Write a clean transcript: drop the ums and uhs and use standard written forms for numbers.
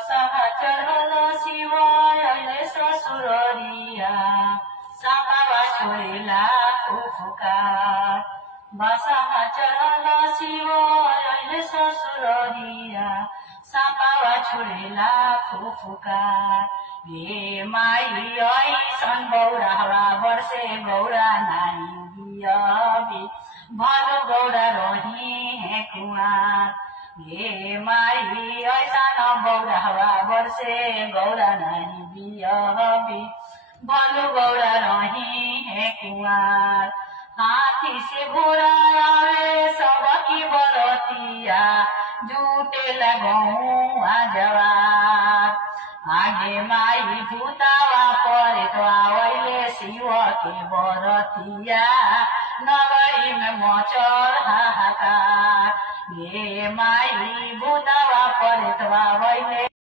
चढ़ल शिवाय ससुररिया सापावा छोडेला फुफुकार बसाहा चढ़ल शिवाय ससुररिया सापावा छोडेला फुफुकार हे माई ऐसन बौरावा वर्षे गौरा नाई बियबी भलो गौरा रही है कुआर हे माई ऐसन बौरावा वर्षे गौरा नाई बियबी भलो गौरा रही है कुआर हाथी से घोड़ा आवे सबकी बरतिया जुटे लगौं जवार आगे माई भूतावा परे तो आवैले शिव के बरतिया नगरी में मचल हाहाकार हे माई भूतावा परे तो आवैले